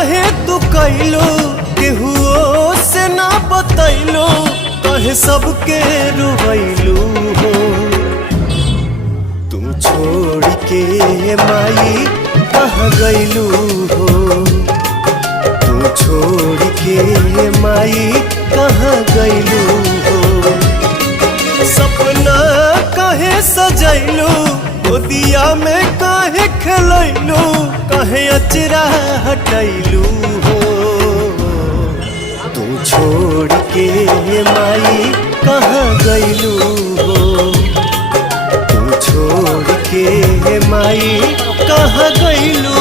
काहे तू कैलो केहुओ से ना बतैलो काहे सबके रुवैलू हो तू छोड़ के माई कहाँ गैलू हो तू छोड़ के माई कहाँ गैलू हो सपना काहे सजैलू गोदिया में काहे खेलैलू काहे अचरा हटैलू हो तू छोड़ के माई कहाँ गैलू हो तू छोड़ के माई कहाँ गैलू